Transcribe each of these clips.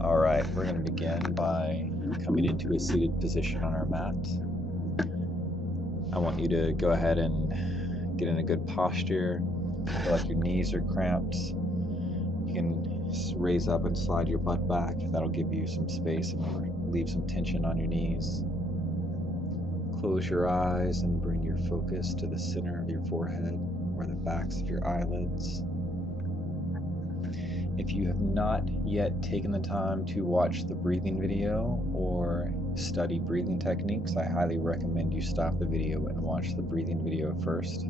Alright, we're going to begin by coming into a seated position on our mat. I want you to go ahead and get in a good posture. Feel like your knees are cramped. You can raise up and slide your butt back. That'll give you some space and leave some tension on your knees. Close your eyes and bring your focus to the center of your forehead or the backs of your eyelids. If you have not yet taken the time to watch the breathing video or study breathing techniques, I highly recommend you stop the video and watch the breathing video first.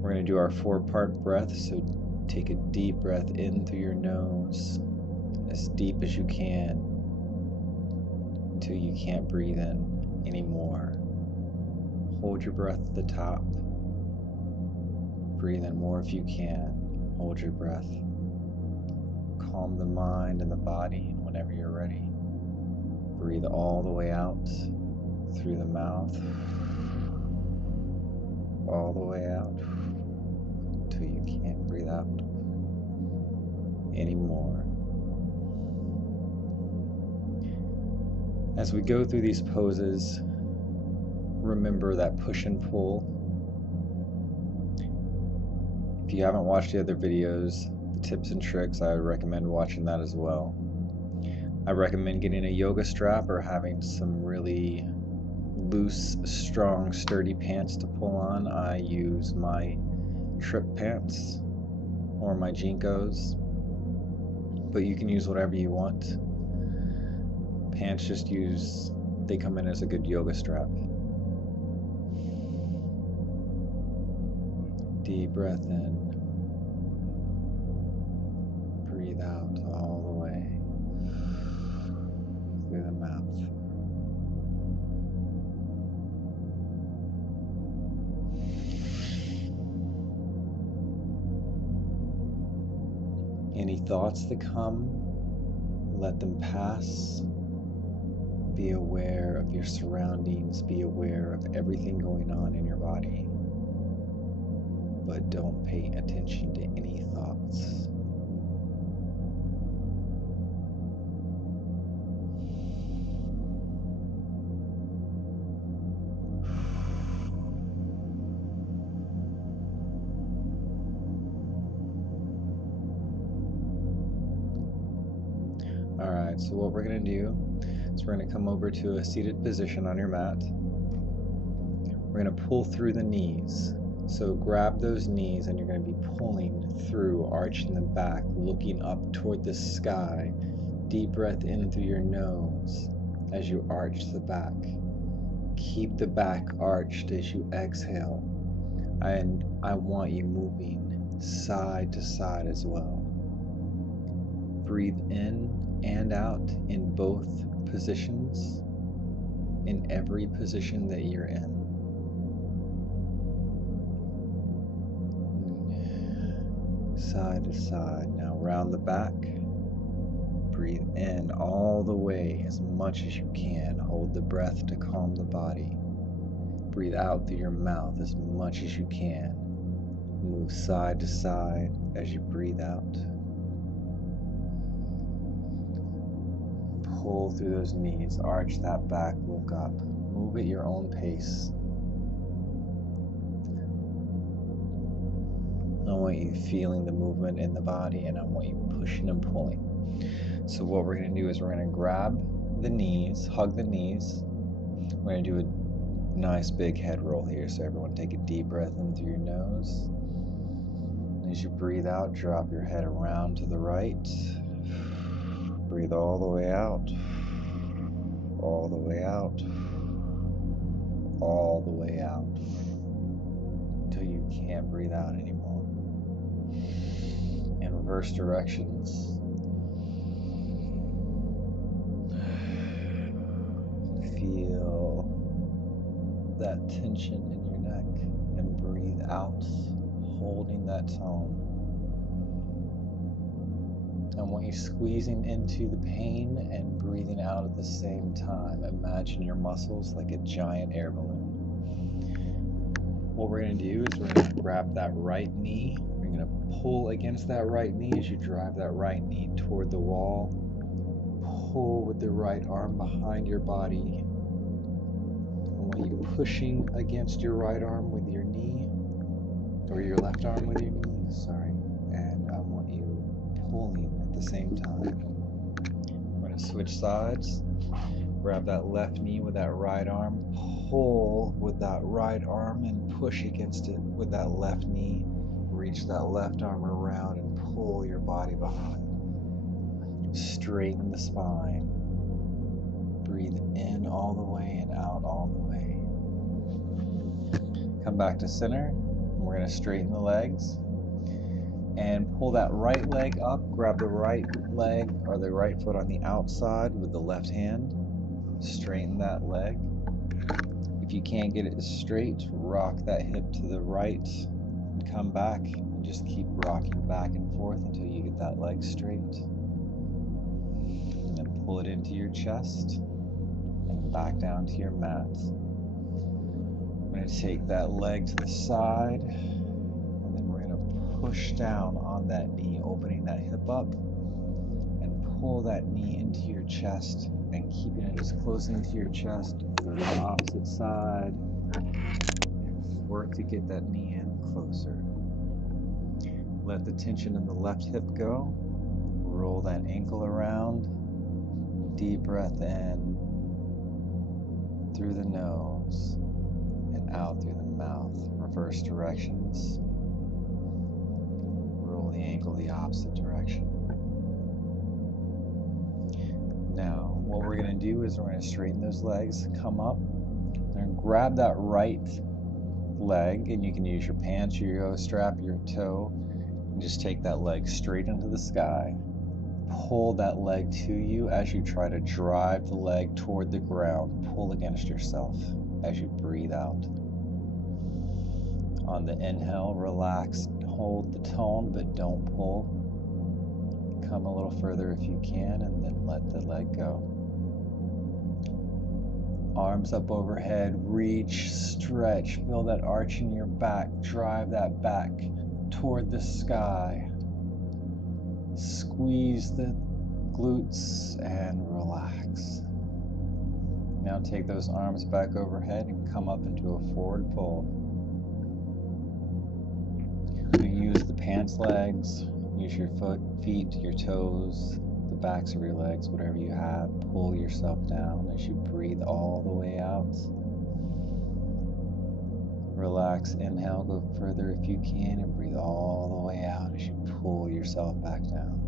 We're going to do our 4-part breath, so take a deep breath in through your nose, as deep as you can, until you can't breathe in anymore. Hold your breath at the top. Breathe in more if you can. Hold your breath. Calm the mind and the body, and whenever you're ready, breathe all the way out through the mouth, all the way out until you can't breathe out anymore. As we go through these poses, remember that push and pull. If you haven't watched the other videos, the tips and tricks, I would recommend watching that as well. I recommend getting a yoga strap or having some really loose, strong, sturdy pants to pull on. I use my Trip pants or my JNCOs, but you can use whatever you want. Pants they come in as a good yoga strap. Deep breath in. Breathe out all the way through the mouth. Any thoughts that come, let them pass. Be aware of your surroundings. Be aware of everything going on in your body. But don't pay attention to any thoughts. Alright, so what we're going to do is we're going to come over to a seated position on your mat. We're going to pull through the knees. So grab those knees and you're going to be pulling through, arching the back, looking up toward the sky. Deep breath in through your nose as you arch the back. Keep the back arched as you exhale. And I want you moving side to side as well. Breathe in and out in both positions, in every position that you're in. Side to side. Now round the back. Breathe in all the way as much as you can. Hold the breath to calm the body. Breathe out through your mouth as much as you can. Move side to side as you breathe out. Pull through those knees. Arch that back. Look up. Move at your own pace. I want you feeling the movement in the body, and I want you pushing and pulling. So what we're going to do is we're going to grab the knees, hug the knees. We're going to do a nice big head roll here. So everyone take a deep breath in through your nose. As you breathe out, drop your head around to the right. Breathe all the way out. All the way out. All the way out. Until you can't breathe out anymore. In reverse directions. Feel that tension in your neck and breathe out, holding that tone. I want you squeezing into the pain and breathing out at the same time. Imagine your muscles like a giant air balloon. What we're going to do is we're going to grab that right knee. We're going to pull against that right knee as you drive that right knee toward the wall. Pull with the right arm behind your body. I want you pushing against your right arm with your knee, or your left arm with your knee, sorry. And I want you pulling at the same time. I'm going to switch sides. Grab that left knee with that right arm. Pull with that right arm and push against it with that left knee. Reach that left arm around and pull your body behind. Straighten the spine. Breathe in all the way and out all the way. Come back to center. We're going to straighten the legs. And pull that right leg up. Grab the right leg or the right foot on the outside with the left hand. Straighten that leg. If you can't get it straight, rock that hip to the right and come back. And just keep rocking back and forth until you get that leg straight. And then pull it into your chest and back down to your mat. I'm going to take that leg to the side, and then we're going to push down on that knee, opening that hip up, and pull that knee into your chest and keeping it as close into your chest for the opposite side. Work to get that knee in closer. Let the tension in the left hip go. Roll that ankle around. Deep breath in through the nose and out through the mouth. Reverse directions. Roll the ankle the opposite direction. Now, what we're going to do is we're going to straighten those legs, come up, and grab that right leg, and you can use your pants, your yoga strap, your toe, and just take that leg straight into the sky. Pull that leg to you as you try to drive the leg toward the ground. Pull against yourself as you breathe out. On the inhale, relax, hold the tone, but don't pull. Come a little further if you can, and then let the leg go. Arms up overhead, reach, stretch, feel that arch in your back, drive that back toward the sky. Squeeze the glutes and relax. Now take those arms back overhead and come up into a forward fold. You use the pants legs, use your feet, your toes, the backs of your legs, whatever you have. Pull yourself down as you breathe all the way out. Relax, inhale, go further if you can, and breathe all the way out as you pull yourself back down.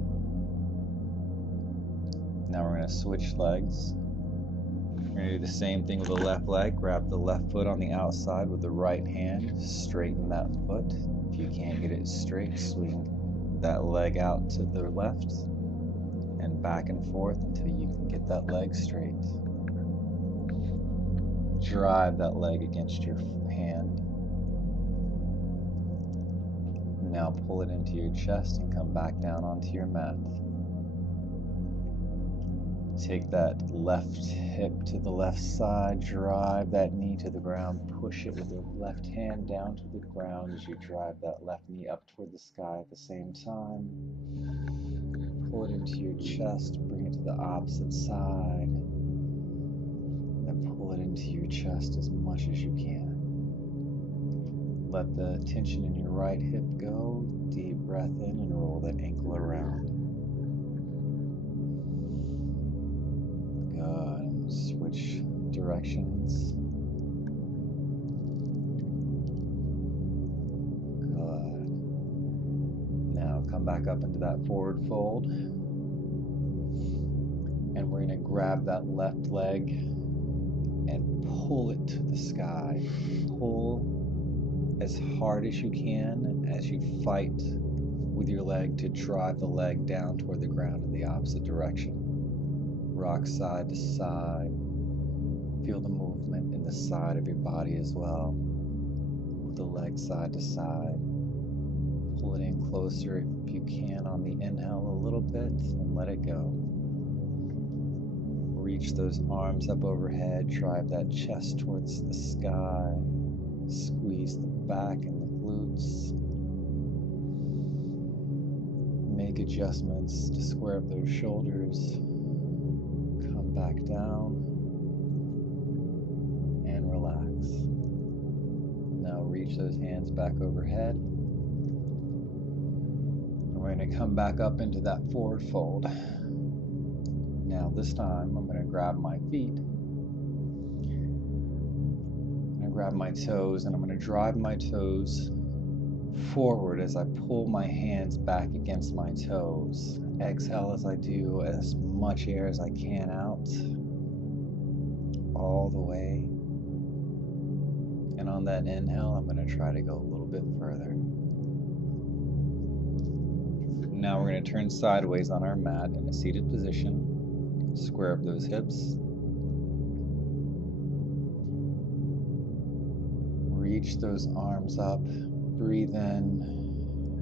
Now we're going to switch legs. We're going to do the same thing with the left leg. Grab the left foot on the outside with the right hand. Straighten that foot. If you can't get it straight, swing that leg out to the left and back and forth until you can get that leg straight. Drive that leg against your hand. Now pull it into your chest and come back down onto your mat. Take that left hip to the left side, drive that knee to the ground, push it with your left hand down to the ground as you drive that left knee up toward the sky at the same time. Pull it into your chest, bring it to the opposite side, and pull it into your chest as much as you can. Let the tension in your right hip go, deep breath in and roll that ankle around. Good. Switch directions. Good. Now come back up into that forward fold. And we're going to grab that left leg and pull it to the sky. Pull as hard as you can as you fight with your leg to drive the leg down toward the ground in the opposite direction. Rock side to side. Feel the movement in the side of your body as well. With the leg side to side. Pull it in closer if you can on the inhale a little bit and let it go. Reach those arms up overhead. Drive that chest towards the sky. Squeeze the back and the glutes. Make adjustments to square up those shoulders. Come back down and relax. Now reach those hands back overhead. And we're going to come back up into that forward fold. Now this time I'm going to grab my feet. I'm going to grab my toes and I'm going to drive my toes forward as I pull my hands back against my toes. Exhale as I do as much air as I can out, all the way. And on that inhale, I'm going to try to go a little bit further. Now we're going to turn sideways on our mat in a seated position. Square up those hips. Reach those arms up. Breathe in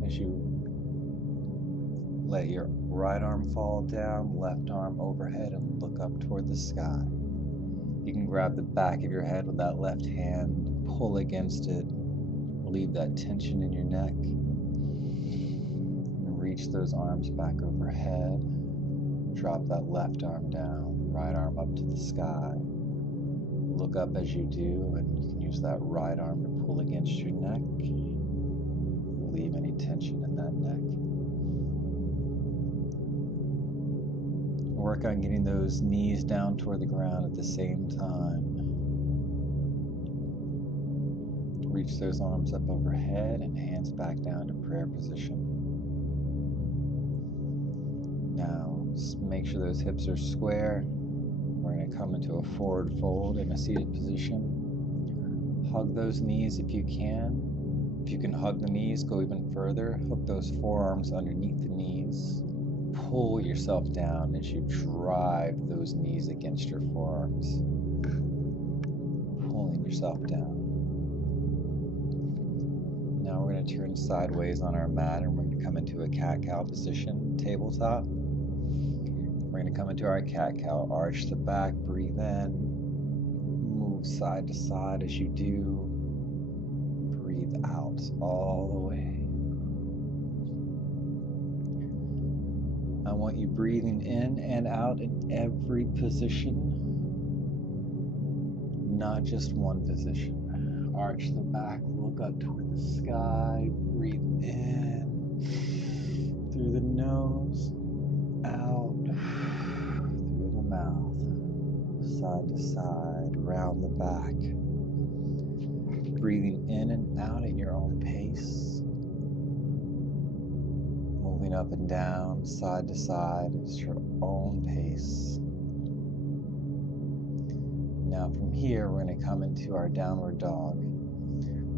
as you let your right arm fall down, left arm overhead, and look up toward the sky. You can grab the back of your head with that left hand, pull against it, relieve that tension in your neck, and reach those arms back overhead. Drop that left arm down, right arm up to the sky. Look up as you do, and you can use that right arm to pull against your neck. Relieve any tension in that neck. Work on getting those knees down toward the ground at the same time. Reach those arms up overhead and hands back down to prayer position. Now, make sure those hips are square. We're going to come into a forward fold in a seated position. Hug those knees if you can. If you can hug the knees, go even further. Hook those forearms underneath the knees. Pull yourself down as you drive those knees against your forearms. Pulling yourself down. Now we're going to turn sideways on our mat and we're going to come into a cat-cow position, tabletop. We're going to come into our cat-cow, arch the back, breathe in, move side to side as you do. Breathe out all the way. I want you breathing in and out in every position, not just one position. Arch the back, look up toward the sky, breathe in through the nose, out through the mouth, side to side, round the back. Breathing in and out at your own pace. Moving up and down, side to side, at your own pace. Now from here, we're going to come into our downward dog.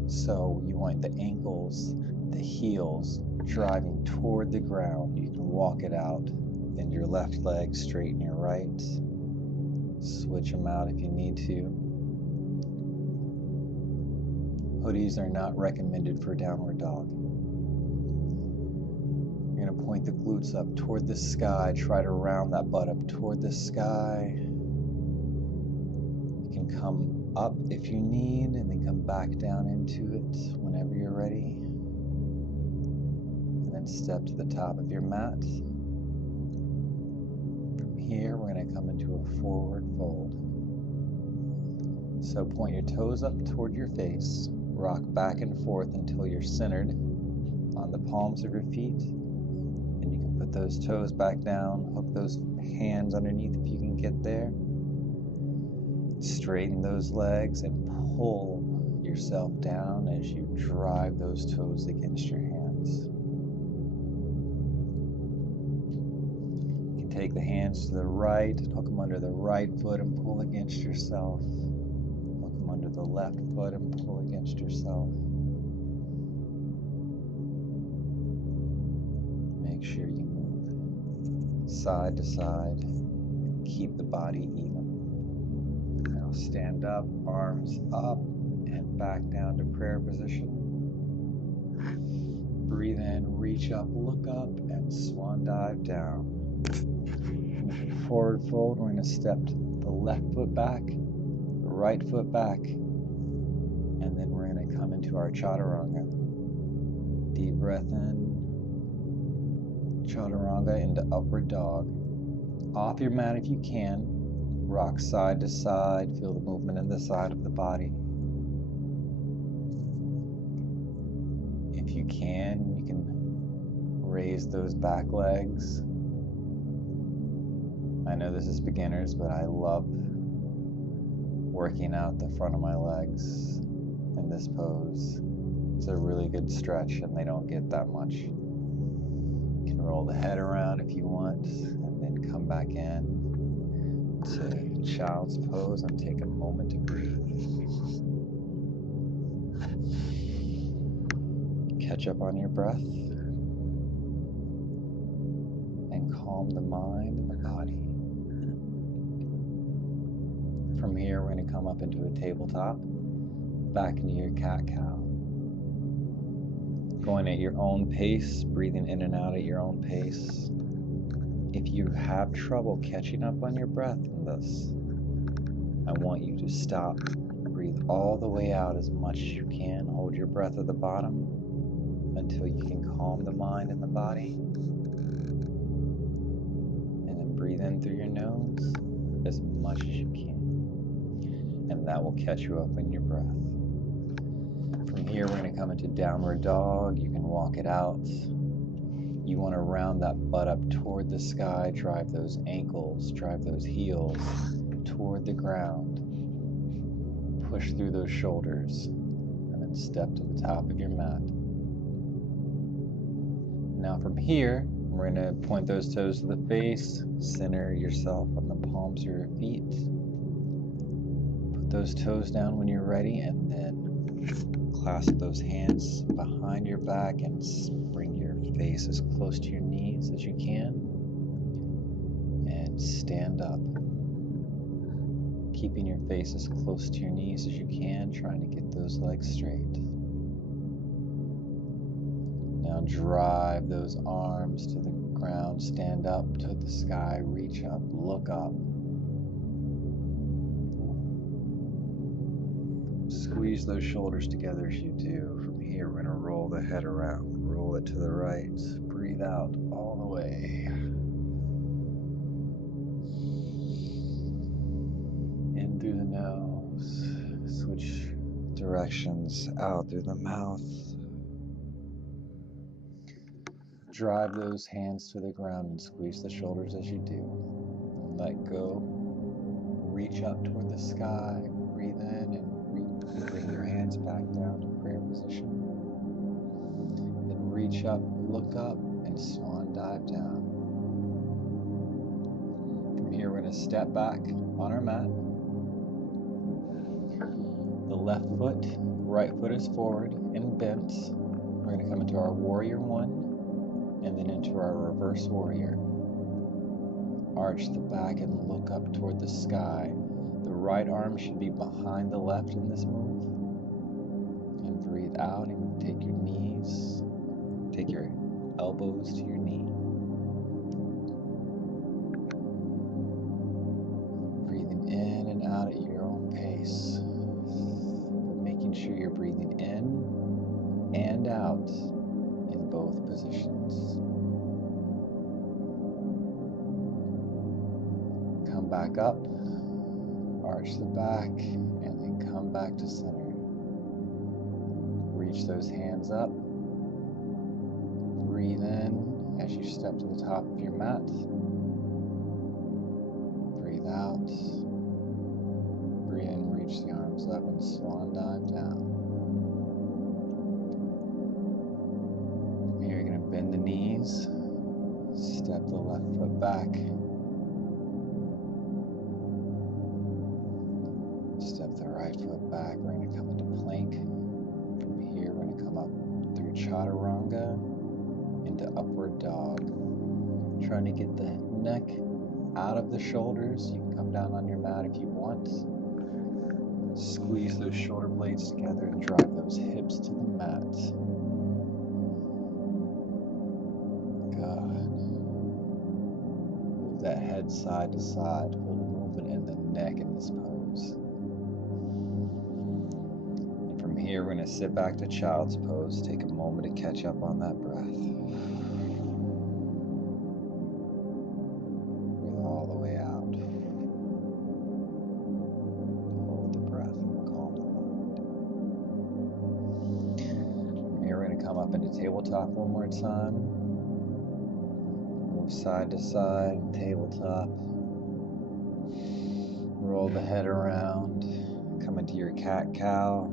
So you want the ankles, the heels driving toward the ground. You can walk it out. Then your left leg, straighten your right. Switch them out if you need to. Hoodies are not recommended for downward dog. You're going to point the glutes up toward the sky. Try to round that butt up toward the sky. You can come up if you need, and then come back down into it whenever you're ready. And then step to the top of your mat. From here, we're going to come into a forward fold. So point your toes up toward your face. Rock back and forth until you're centered on the palms of your feet. And you can put those toes back down, hook those hands underneath if you can get there. Straighten those legs and pull yourself down as you drive those toes against your hands. You can take the hands to the right, hook them under the right foot and pull against yourself. Hook them under the left foot and pull against yourself. Make sure you move side to side. Keep the body even. Now stand up, arms up, and back down to prayer position. Breathe in, reach up, look up, and swan dive down. Forward fold, we're going to step the left foot back, the right foot back, and then we're going to come into our chaturanga. Deep breath in, Chaturanga into upward dog. Off your mat if you can. Rock side to side. Feel the movement in the side of the body. If you can raise those back legs. I know this is beginners, but I love working out the front of my legs in this pose. It's a really good stretch and they don't get that much. You can roll the head around if you want and then come back in to child's pose and take a moment to breathe. Catch up on your breath and calm the mind and the body. From here, we're going to come up into a tabletop, back into your cat-cow. Going at your own pace, breathing in and out at your own pace. If you have trouble catching up on your breath in this, I want you to stop. Breathe all the way out as much as you can. Hold your breath at the bottom until you can calm the mind and the body. And then breathe in through your nose as much as you can. And that will catch you up in your breath. From here, we're going to come into downward dog. You can walk it out. You want to round that butt up toward the sky, drive those ankles, drive those heels toward the ground. Push through those shoulders, and then step to the top of your mat. Now from here, we're going to point those toes to the face, center yourself on the palms of your feet. Put those toes down when you're ready, and then clasp those hands behind your back and bring your face as close to your knees as you can. And stand up. Keeping your face as close to your knees as you can, trying to get those legs straight. Now drive those arms to the ground, stand up to the sky, reach up, look up. Squeeze those shoulders together as you do. From here, we're going to roll the head around, roll it to the right, breathe out all the way. In through the nose, switch directions, out through the mouth. Drive those hands to the ground and squeeze the shoulders as you do. Let go. Reach up toward the sky. Breathe in and bring your hands back down to prayer position. Then reach up, look up, and swan dive down. From here, we're going to step back on our mat. The left foot, right foot is forward and bent. We're going to come into our warrior one. And then into our reverse warrior. Arch the back and look up toward the sky. The right arm should be behind the left in this move. And breathe out and take your knees, take your elbows to your knee. Breathing in and out at your own pace. Making sure you're breathing in and out in both positions. Come back up, arch the back, and then come back to center. Reach those hands up. Breathe in as you step to the top of your mat. Breathe out. Breathe in, reach the arms up, and swan dive down. Bend the knees, step the left foot back, step the right foot back. We're going to come into plank. From here, we're going to come up through chaturanga into upward dog. Trying to get the neck out of the shoulders. You can come down on your mat if you want. Squeeze those shoulder blades together and drive those hips to the mat. That head side to side. Feel the movement in the neck in this pose. And from here, we're going to sit back to child's pose. Take a moment to catch up on that breath. tabletop one more time. Move side to side, tabletop. Roll the head around. Come into your cat-cow.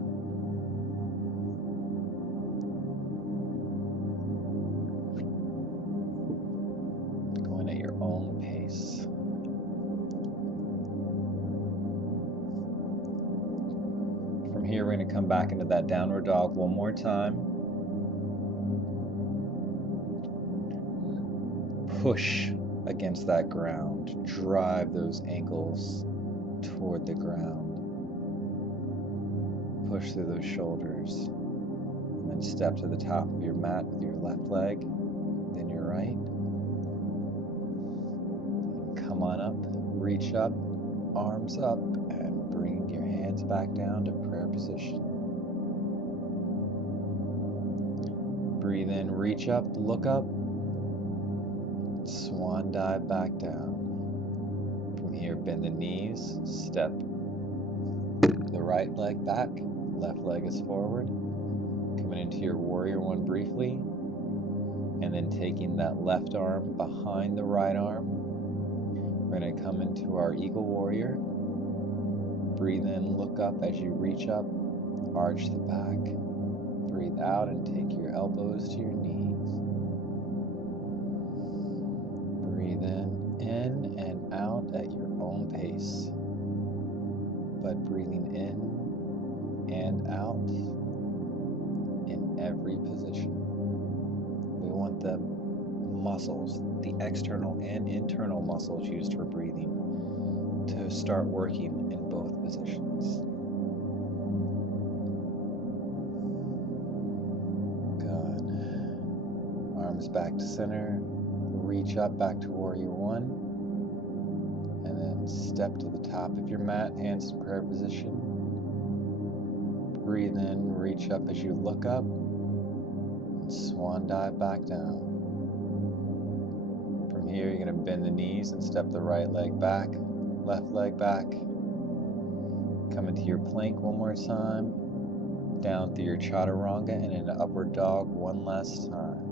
Going at your own pace. From here, we're going to come back into that downward dog one more time. Push against that ground. Drive those ankles toward the ground. Push through those shoulders. And then step to the top of your mat with your left leg, then your right. Come on up, reach up, arms up, and bring your hands back down to prayer position. Breathe in, reach up, look up, swan dive back down. From here, bend the knees, step the right leg back, left leg is forward. Coming into your warrior one briefly, and then taking that left arm behind the right arm. We're going to come into our eagle warrior. Breathe in, look up as you reach up, arch the back. Breathe out and take your elbows to your knees. Breathe in and out at your own pace. But breathing in and out in every position. We want the muscles, the external and internal muscles used for breathing, to start working in both positions. Good. Arms back to center. Reach up back to warrior one. And then step to the top of your mat, hands in prayer position. Breathe in, reach up as you look up. And swan dive back down. From here, you're going to bend the knees and step the right leg back, left leg back. Come into your plank one more time. Down through your chaturanga and into upward dog one last time.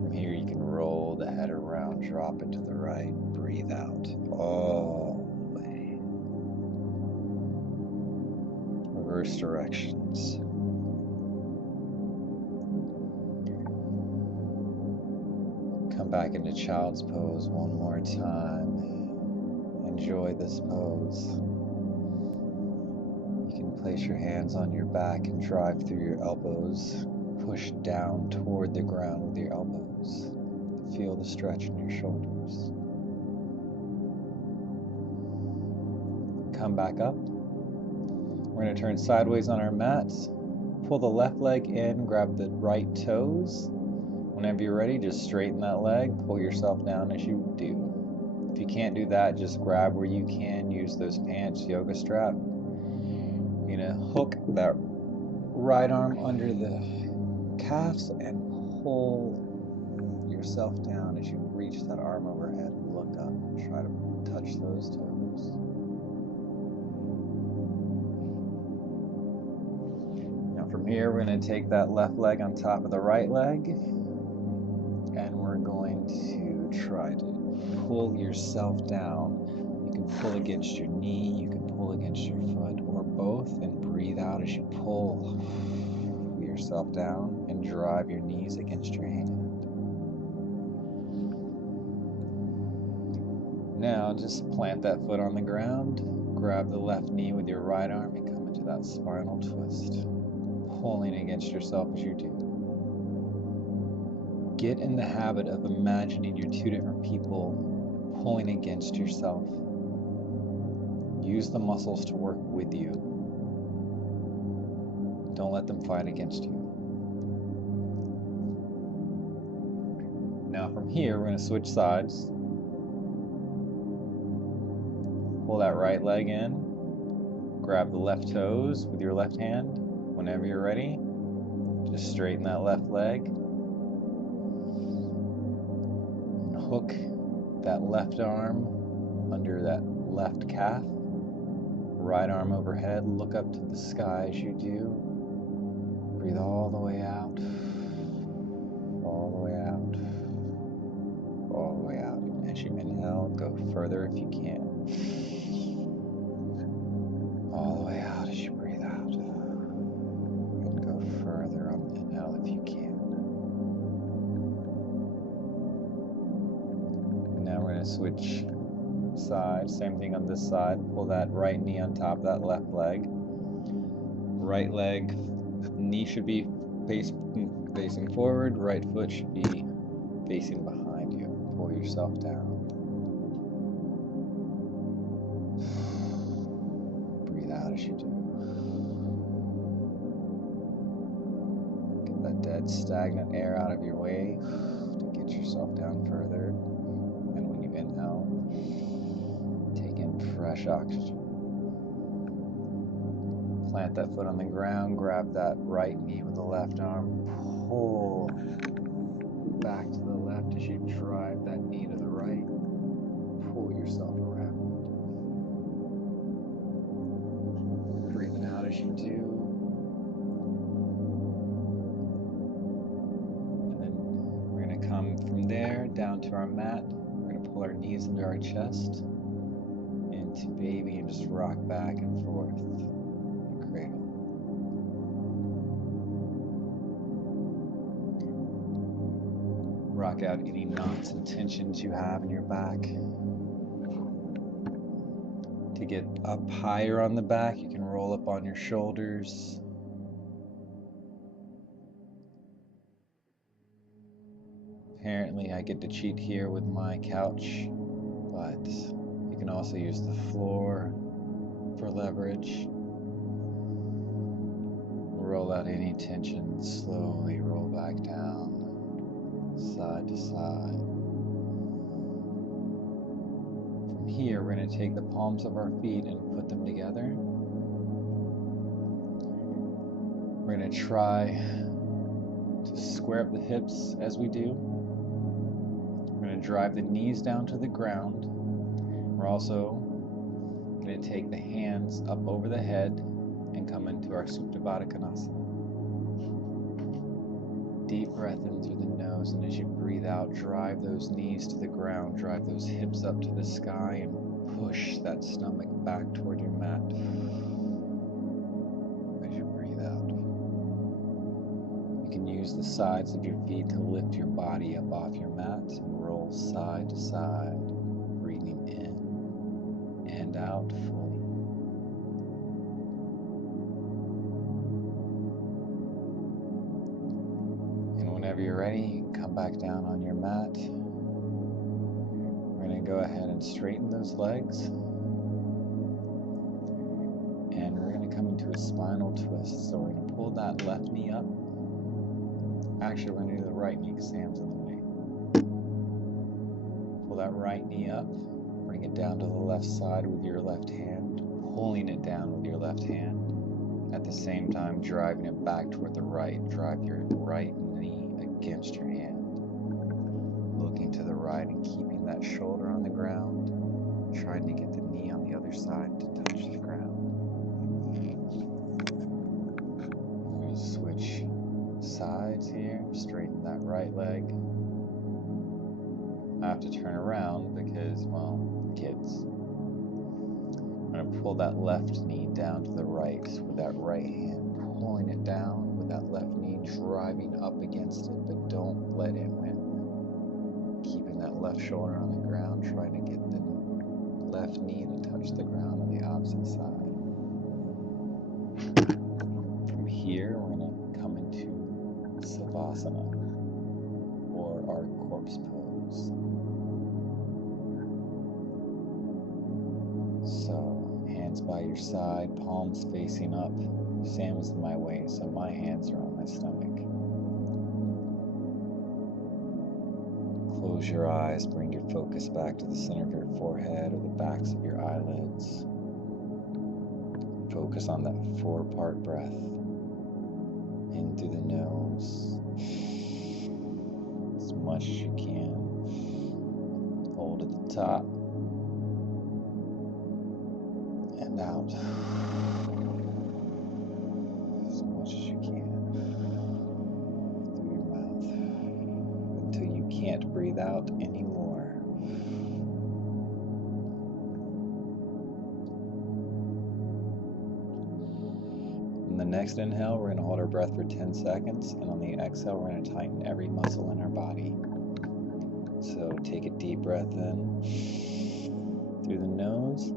From here, you can roll the head around, drop it to the right, breathe out all the way. Reverse directions. Come back into child's pose one more time. Enjoy this pose. You can place your hands on your back and drive through your elbows. Push down toward the ground with your elbows. Feel the stretch in your shoulders. Come back up. We're going to turn sideways on our mats. Pull the left leg in, grab the right toes. Whenever you're ready, just straighten that leg, pull yourself down as you do. If you can't do that, just grab where you can, use those pants, yoga strap. You're going to hook that right arm under the calves and pull yourself down as you reach that arm overhead. Look up and try to touch those toes. Now from here, we're going to take that left leg on top of the right leg, and we're going to try to pull yourself down. You can pull against your knee, you can pull against your foot, or both, and breathe out as you pull yourself down and drive your knees against your hand. Now just plant that foot on the ground, grab the left knee with your right arm and come into that spinal twist, pulling against yourself as you do. Get in the habit of imagining you're two different people pulling against yourself. Use the muscles to work with you. Don't let them fight against you. Now from here, we're going to switch sides. Pull that right leg in. Grab the left toes with your left hand. Whenever you're ready, just straighten that left leg. And hook that left arm under that left calf. Right arm overhead. Look up to the sky as you do. Breathe all the way out. all the way out. All the way out. And as you inhale, go further if you can. All the way out as you breathe out. And go further on the inhale if you can. Now we're going to switch sides. Same thing on this side. Pull that right knee on top of that left leg. Right leg, knee should be facing forward. Right foot should be facing behind you. Pull yourself down. Breathe out as you do. Get that dead, stagnant air out of your way to get yourself down further. And when you inhale, take in fresh oxygen. Plant that foot on the ground, grab that right knee with the left arm, pull back to the left as you drive that knee to the right, pull yourself around. Breathing out as you do. And then we're going to come from there down to our mat. We're going to pull our knees into our chest, into baby, and just rock back and forth. Rock out any knots and tensions you have in your back. To get up higher on the back, you can roll up on your shoulders. Apparently, I get to cheat here with my couch, but you can also use the floor for leverage. Roll out any tension, slowly roll back down. Side to side. From here, we're going to take the palms of our feet and put them together. We're going to try to square up the hips as we do. We're going to drive the knees down to the ground. We're also going to take the hands up over the head and come into our Supta Baddha Konasana. Deep breath in through the nose, and as you breathe out, drive those knees to the ground, drive those hips up to the sky, and push that stomach back toward your mat. As you breathe out, you can use the sides of your feet to lift your body up off your mat and roll side to side, breathing in and out fully. Whenever you're ready, you can come back down on your mat. We're going to go ahead and straighten those legs. And we're going to come into a spinal twist. So we're going to pull that left knee up. Actually, we're going to do the right knee because Sam's in the way. Pull that right knee up. Bring it down to the left side with your left hand. Pulling it down with your left hand. At the same time, driving it back toward the right. Drive your right knee against your hand, looking to the right and keeping that shoulder on the ground, trying to get the knee on the other side to touch the ground. We're going to switch sides here, straighten that right leg. I have to turn around because, well, kids. I'm going to pull that left knee down to the right with that right hand, pulling it down with that left knee, driving up against it, but don't let it win. Keeping that left shoulder on the ground, trying to get the left knee to touch the ground on the opposite side. From here, we're going to come into Savasana, or our corpse pose. So, hands by your side, palms facing up. Sam is in my way, so my hands are on my stomach. Close your eyes, bring your focus back to the center of your forehead or the backs of your eyelids. Focus on that 4-part breath. In through the nose, as much as you can. Hold at the top. And out. As much as you can. Through your mouth. breathe out anymore. On the next inhale, we're going to hold our breath for 10 seconds, and on the exhale, we're going to tighten every muscle in our body. So take a deep breath in through the nose,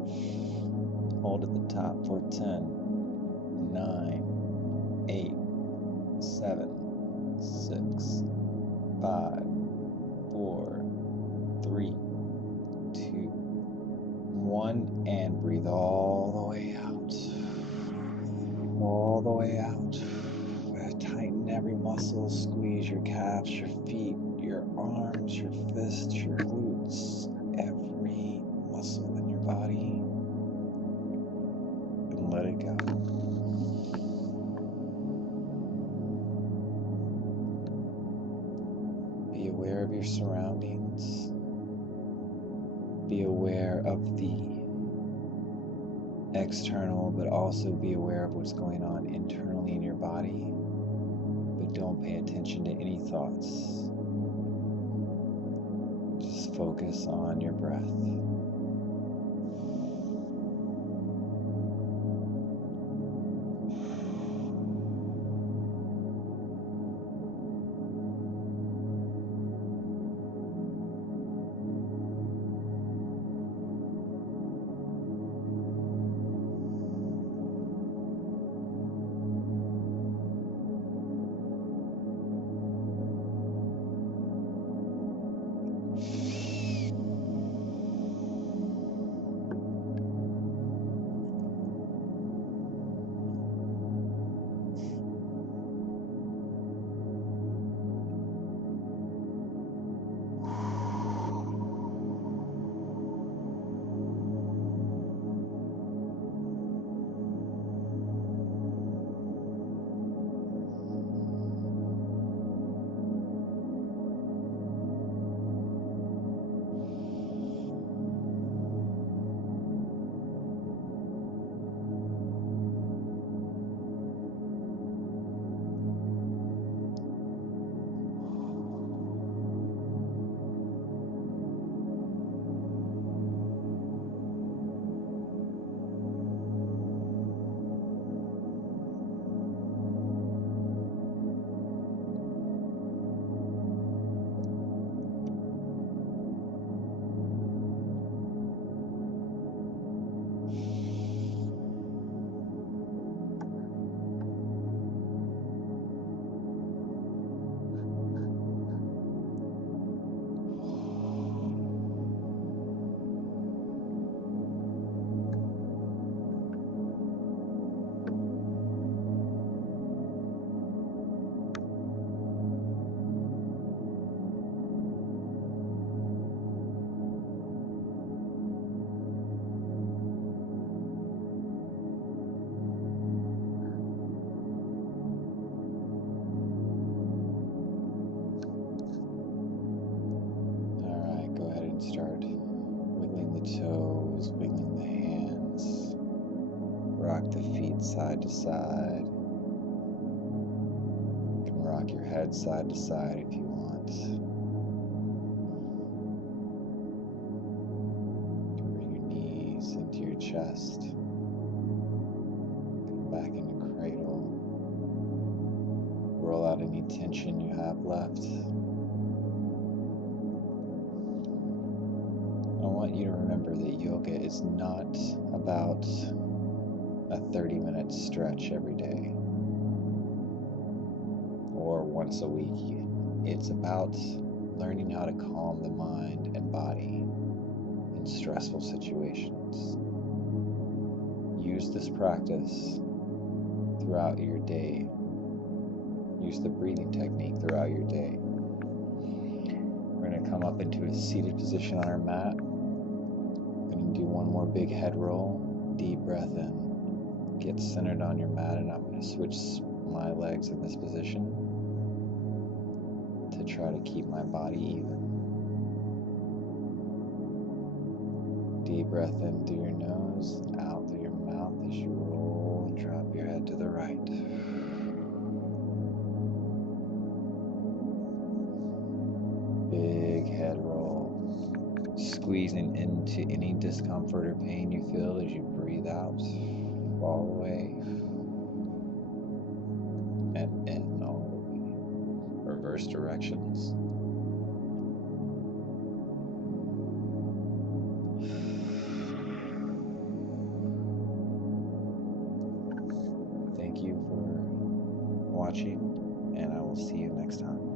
hold at the top for 10, 9, 8, 7, 6, 5, 4, 3, 2, 1, and breathe all the way out. All the way out. Tighten every muscle, squeeze your calves, your feet, your arms, your fists, your glutes, every muscle in your body, and let it go. Be aware of your surroundings. Be aware of the external, but also be aware of what's going on internally in your body. But don't pay attention to any thoughts. Just focus on your breath. Start wiggling the toes, wiggling the hands. Rock the feet side to side. You can rock your head side to side if you want. You can bring your knees into your chest. Come back into cradle. Roll out any tension you have left. I want you to remember that yoga is not about a 30-minute stretch every day or once a week. It's about learning how to calm the mind and body in stressful situations. Use this practice throughout your day. Use the breathing technique throughout your day. We're going to come up into a seated position on our mat. We're going to do one more big head roll. Deep breath in. Get centered on your mat, and I'm going to switch my legs in this position to try to keep my body even. Deep breath in through your nose, out through your mouth as you roll and drop your head to the right. Big head Squeezing into any discomfort or pain you feel as you breathe out, all the way, and in all the way. Reverse directions. Thank you for watching, and I will see you next time.